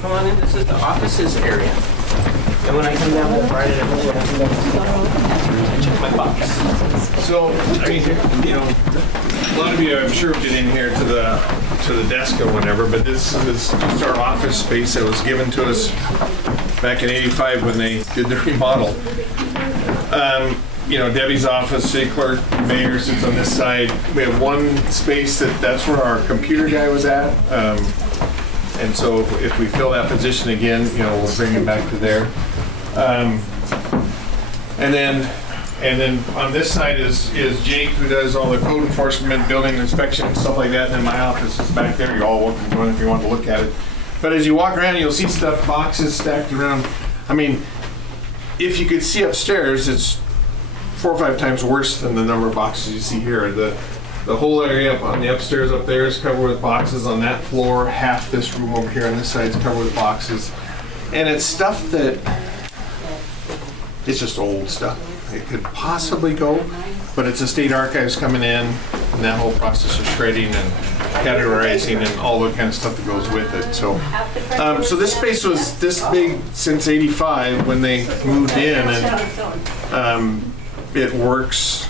come on in. This is the offices area. And when I come down to the Friday, I check my box. So, I mean, you know, a lot of you, I'm sure, have been in here to the desk or whatever, but this is just our office space that was given to us back in '85 when they did the remodel. You know, Debbie's office, city clerk, mayor sits on this side. We have one space that's where our computer guy was at. And so if we fill that position again, you know, we'll bring him back to there. And then on this side is Jake, who does all the code enforcement, building inspection, and stuff like that. And then my office is back there. You're all welcome to go in if you want to look at it. But as you walk around, you'll see stuff, boxes stacked around. I mean, if you could see upstairs, it's 4 or 5 times worse than the number of boxes you see here. The whole area up on the upstairs up there is covered with boxes. On that floor, half this room over here on this side is covered with boxes. And it's stuff that, it's just old stuff. It could possibly go, but it's the state archives coming in, and that whole process of shredding and categorizing and all the kind of stuff that goes with it. So, so this space was this big since '85 when they moved in, and it works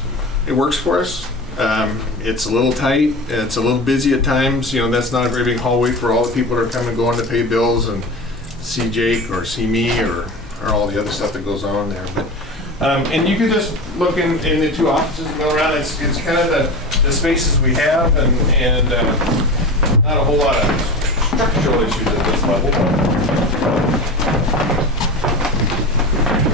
for us. It's a little tight, it's a little busy at times. You know, that's not a very big hallway for all the people that are coming and going to pay bills and see Jake or see me or all the other stuff that goes on there. But and you can just look in the 2 offices and go around. It's kind of the spaces we have, and not a whole lot of structural issues at this level.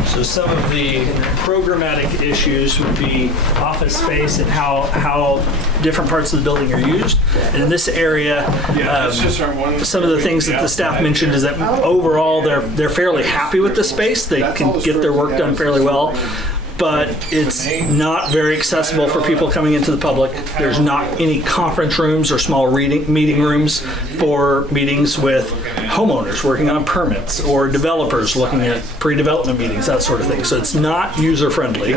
So some of the programmatic issues would be office space and how different parts of the building are used. And in this area, That's just our one. some of the things that the staff mentioned is that overall they're fairly happy with the space. They can get their work done fairly well. But it's not very accessible for people coming into the public. There's not any conference rooms or small meeting rooms for meetings with homeowners working on permits or developers looking at pre-development meetings, that sort of thing. So it's not user-friendly.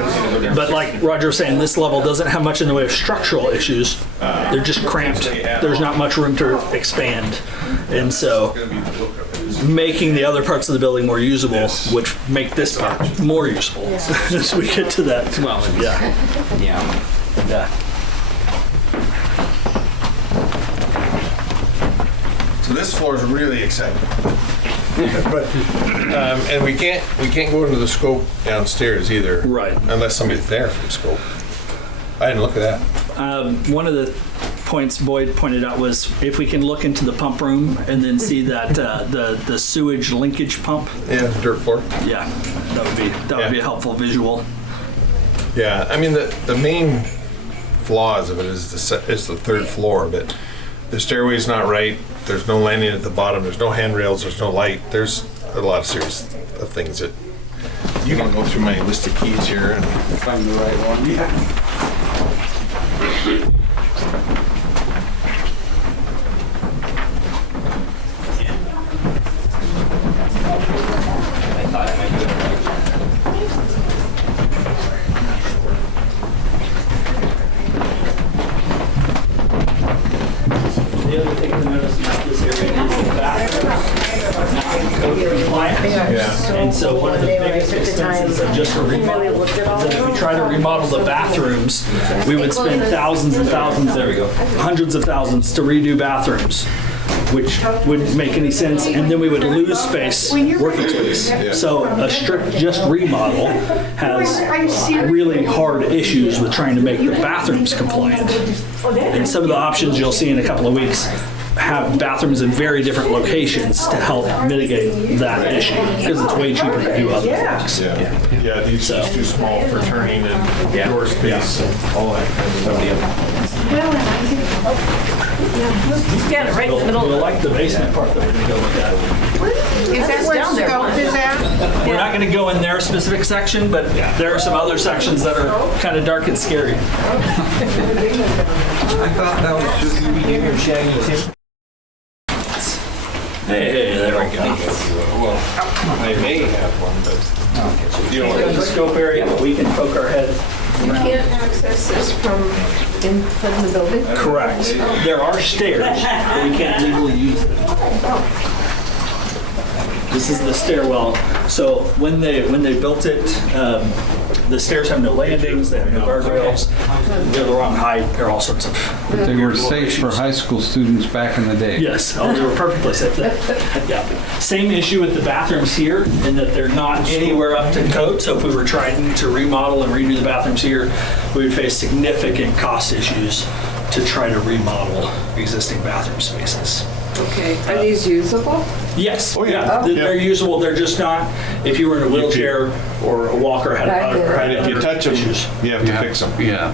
But like Roger was saying, this level doesn't have much in the way of structural issues. They're just cramped. There's not much room to expand. And so making the other parts of the building more usable would make this part more usable as we get to that. Well, Yeah. So this floor is really exciting. But and we can't go into the scope downstairs either. Right. Unless somebody's there from scope. I didn't look at that. One of the points Boyd pointed out was if we can look into the pump room and then see that the sewage linkage pump. Yeah, dirt floor. Yeah, that would be a helpful visual. Yeah, I mean the main flaws of it is the 3rd floor, but the stairway's not right. There's no landing at the bottom. There's no handrails. There's no light. There's a lot of serious things that you can go through my list of keys here and find the right one. Yeah. The other thing to notice about this area is the bathrooms are not code compliant. And so one of the biggest expenses of just a remodel is that if we try to remodel the bathrooms, we would spend thousands and thousands, hundreds of thousands to redo bathrooms, which wouldn't make any sense, and then we would lose space, working space. So a strict just remodel has really hard issues with trying to make the bathrooms compliant. And some of the options you'll see in a couple of weeks have bathrooms in very different locations to help mitigate that issue, because it's way cheaper to do other things. Yeah, these are too small for turning and door space and all that kind of stuff. Stand it right in the middle. We'll like the basement part that we're going to go look at. Is that where down there. scope is at? We're not going to go in their specific section, but there are some other sections that are kind of dark and scary. I thought that was just you being here shagging too. Hey, there we go. Well, I may have one, but you We're in the know, scope area, but we can poke our head. You can't access this from inside the building? Correct. There are stairs, but we can't legally use them. This is the stairwell. So when they built it, the stairs have no landings, they have no guardrails, they're the wrong height, they're all sorts of. They were safe for high school students back in the day. Yes, oh, they were perfectly safe. Yeah. Same issue with the bathrooms here, in that they're not anywhere up to code. So if we were trying to remodel and redo the bathrooms here, we would face significant cost issues to try to remodel existing bathroom spaces. Okay, are these usable? Yes, Oh, yeah. yeah, they're usable. They're just not, if you were in a wheelchair or a walker had Back other, then. had If you other touch them, issues. you have to fix them. Yeah.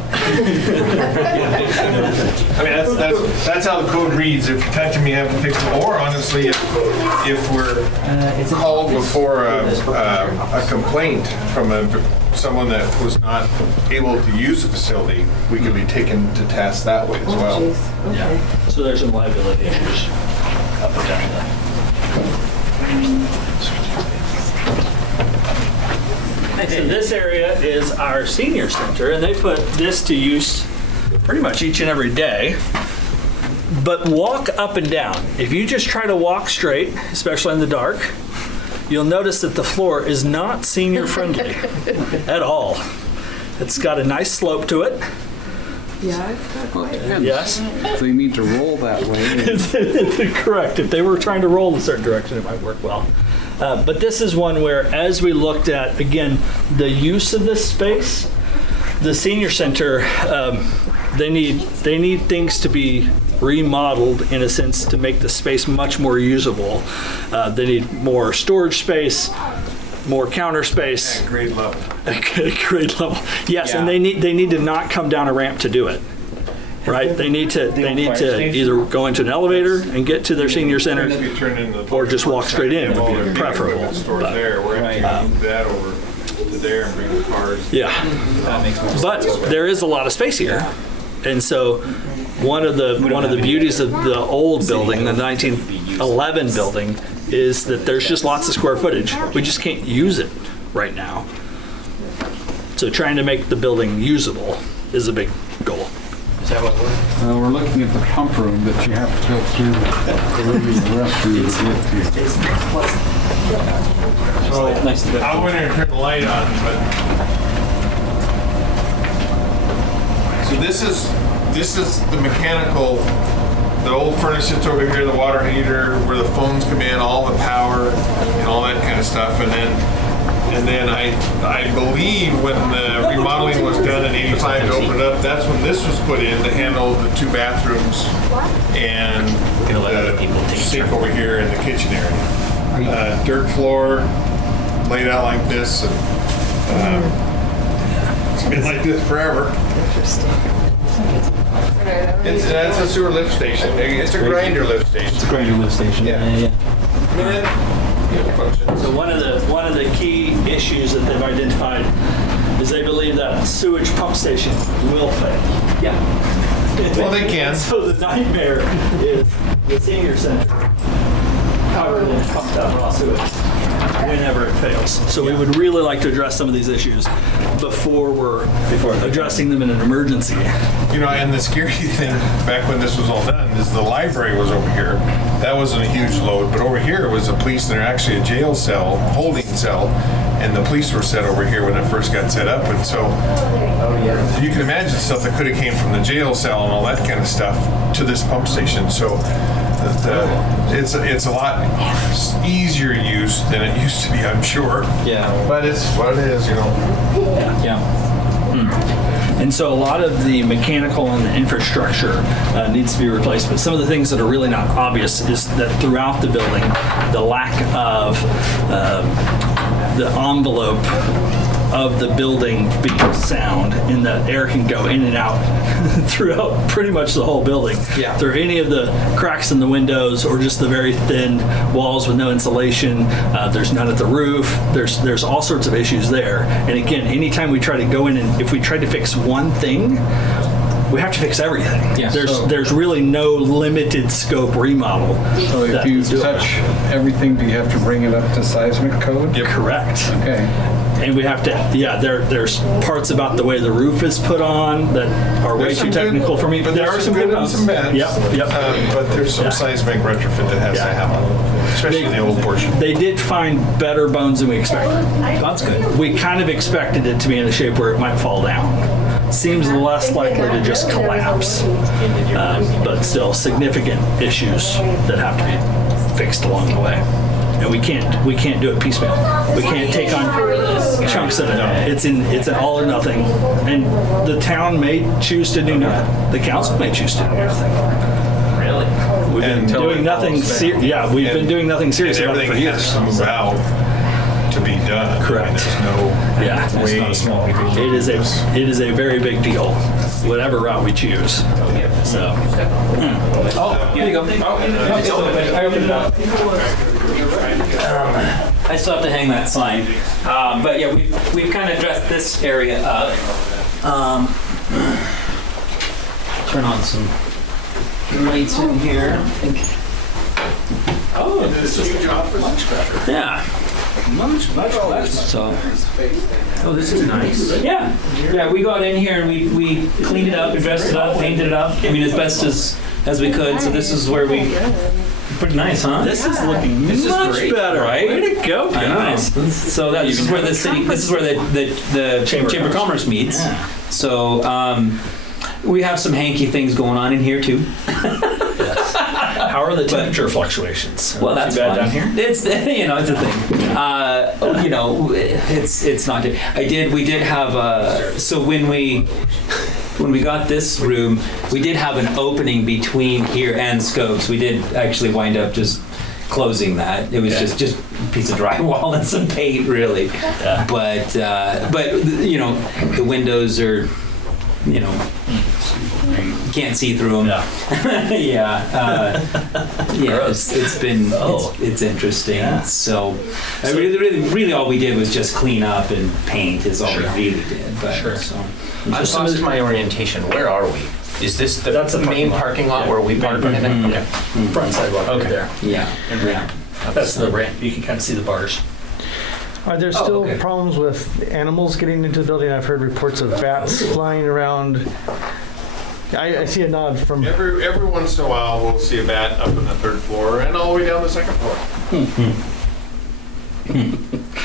I mean, that's how the code reads. If you touch them, you have to fix them. Or honestly, if we're called before a complaint from someone that was not able to use the facility, we could be taken to task that way as well. Jeez, okay. Yeah, so there's some liability issues up and down there. So this area is our senior center, and they put this to use pretty much each and every day. But walk up and down. If you just try to walk straight, especially in the dark, you'll notice that the floor is not senior friendly at all. It's got a nice slope to it. Yeah, it's not quite. Yes. If they need to roll that way. Correct. If they were trying to roll in a certain direction, it might work well. But this is one where, as we looked at, again, the use of this space, the senior center, they need things to be remodeled in a sense to make the space much more usable. They need more storage space, more counter space. At grade level. Grade level. Yes, and they need to not come down a ramp to do it. Right? They need to either go into an elevator and get to their senior center, Be turned into the or just walk straight in would be preferable. Stores there. We're going to move that over to there and bring the cars. Yeah. But there is a lot of space here. And so one of the beauties of the old building, the 1911 building, is that there's just lots of square footage. We just can't use it right now. So trying to make the building usable is a big goal. Is that what we're? We're looking at the pump room that you have to go through the restroom to get to. So I went in and turned the light on, but so this is the mechanical. The old furnace sits over here, the water heater, where the phones come in, all the power and all that kind of stuff, and then I believe when the remodeling was done in '85 to open it up, that's when this was put in to handle the 2 bathrooms and the sink over here in the kitchen area. Dirt floor, laid out like this, and it's been like this forever. That's a sewer lift station. It's a grinder lift station. It's a grinder lift station. Yeah. So one of the key issues that they've identified is they believe that sewage pump station will fail. Yeah. Well, they can. So the nightmare is the senior center covered in pumped out raw sewage whenever it fails. So we would really like to address some of these issues before addressing them in an emergency. You know, and the scary thing back when this was all done is the library was over here. That wasn't a huge load, but over here was a police and actually a jail cell, holding cell, and the police were set over here when it first got set up. And so you can imagine stuff that could have came from the jail cell and all that kind of stuff to this pump station. So it's a lot easier use than it used to be, I'm sure. Yeah. But it's what it is, you know. Yeah. And so a lot of the mechanical and the infrastructure needs to be replaced. But some of the things that are really not obvious is that throughout the building, the lack of the envelope of the building being sound, and that air can go in and out throughout pretty much the whole building. Yeah. Through any of the cracks in the windows or just the very thin walls with no insulation. There's none at the roof. There's all sorts of issues there. And again, anytime we try to go in and if we try to fix one thing, we have to fix everything. Yeah. There's really no limited scope remodel. So if you touch everything, do you have to bring it up to seismic code? Correct. Okay. And we have to, there's parts about the way the roof is put on that are way There's too some good- technical for me. But There there's are some good and ones. some bad. Yep. But there's some Yeah. seismic retrofit that has to happen, especially in the old portion. They did find better bones than we expected. That's good. We kind of expected it to be in a shape where it might fall down. Seems less likely to just collapse, but still significant issues that have to be fixed along the way. And we can't do it piecemeal. We can't take on chunks of it. It's an all or nothing, and the town may choose to do nothing. The council may choose to do nothing. Really? We've been And doing nothing. We've been doing nothing serious And about it for everything years. has to move out to be done. Correct. I mean, there's no Yeah. way. It is a very big deal, whatever route we choose. So. Here you go. It's open. I opened it up. I still have to hang that sign. But yeah, we've kind of dressed this area up. Turn on some lights in here. I think. Oh, This is huge office. Much better. yeah. Much better. So. Oh, this is nice. Yeah. Yeah, we got in here and we cleaned it up, and dressed it up, painted it up. I mean, as best as we could. So this is where we. Pretty nice, huh? This is looking much better. right? Way to go, I know. guys. So this is where the city. This is where the Chamber of Commerce meets. Yeah. So we have some hanky things going on in here too. How are the temperature fluctuations? Well, that's Too bad fun. down here. It's it's a thing. It's not good. We did have so when we got this room, we did have an opening between here and Scopes. We did actually wind up just closing that. It was just a piece of drywall and some paint, really. Yeah. But the windows are, can't see through them. Yeah. It's been it's interesting. Yeah. So really all we did was just clean up and paint is all Sure. we really did. But Sure. so I've lost my orientation. Where are we? Is this the That's the main parking lot. parking lot where we park? Okay. Front sidewalk right Okay. there. yeah. That's the ramp. You can kind of see the bars. Are there still okay. problems with animals getting into the building? I've heard reports of bats flying around. I see a nod from. Every once in a while, we'll see a bat up on the third floor and all the way down the second floor.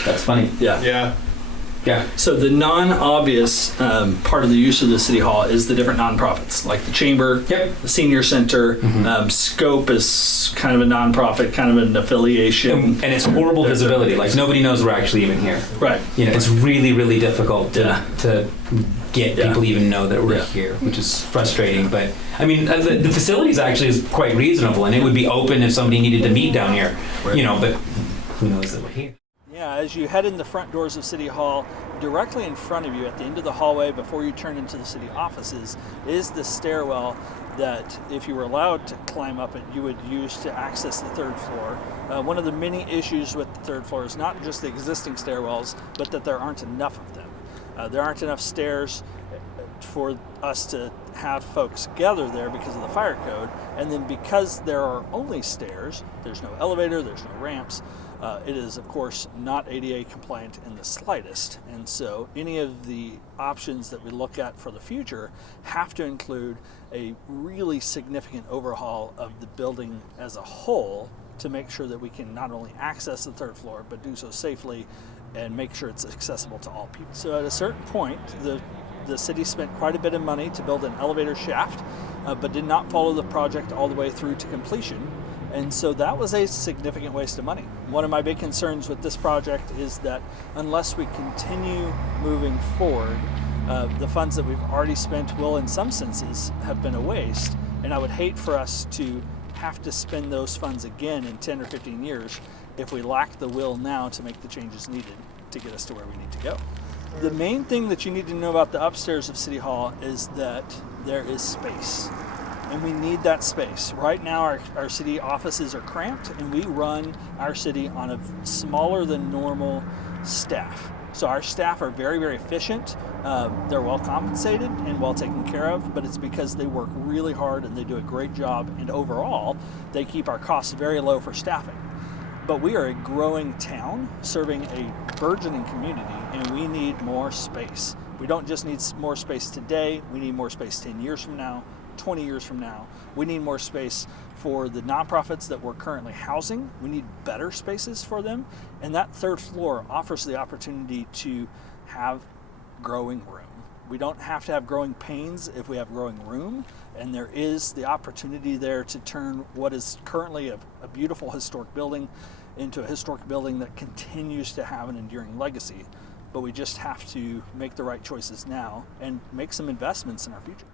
That's funny. Yeah. Yeah. Yeah. So the non-obvious part of the use of the city hall is the different nonprofits, like the chamber, Yep. the senior center. Scope is kind of a nonprofit, kind of an affiliation. And it's horrible visibility. Like nobody knows we're actually even here. Right. It's really, really difficult Yeah. to get Yeah. people even know that we're Yeah. here, which is frustrating. But I mean, the facilities actually is quite reasonable, and it would be open if somebody needed to meet down here. But who knows that we're here? Yeah, as you head in the front doors of City Hall, directly in front of you at the end of the hallway before you turn into the city offices is the stairwell that, if you were allowed to climb up it, you would use to access the third floor. One of the many issues with the third floor is not just the existing stairwells, but that there aren't enough of them. There aren't enough stairs for us to have folks gather there because of the fire code, and then because there are only stairs, there's no elevator, there's no ramps. It is, of course, not ADA compliant in the slightest, and so any of the options that we look at for the future have to include a really significant overhaul of the building as a whole to make sure that we can not only access the third floor, but do so safely and make sure it's accessible to all people. So at a certain point, the city spent quite a bit of money to build an elevator shaft, but did not follow the project all the way through to completion. And so that was a significant waste of money. One of my big concerns with this project is that unless we continue moving forward, the funds that we've already spent will, in some senses, have been a waste. And I would hate for us to have to spend those funds again in 10 or 15 years if we lack the will now to make the changes needed to get us to where we need to go. The main thing that you need to know about the upstairs of City Hall is that there is space. And we need that space. Right now, our city offices are cramped, and we run our city on a smaller than normal staff. So our staff are very, very efficient. They're well compensated and well taken care of, but it's because they work really hard and they do a great job. And overall, they keep our costs very low for staffing. But we are a growing town serving a burgeoning community, and we need more space. We don't just need more space today, we need more space 10 years from now, 20 years from now. We need more space for the nonprofits that we're currently housing. We need better spaces for them. And that third floor offers the opportunity to have growing room. We don't have to have growing pains if we have growing room. And there is the opportunity there to turn what is currently a beautiful historic building into a historic building that continues to have an enduring legacy. But we just have to make the right choices now and make some investments in our future.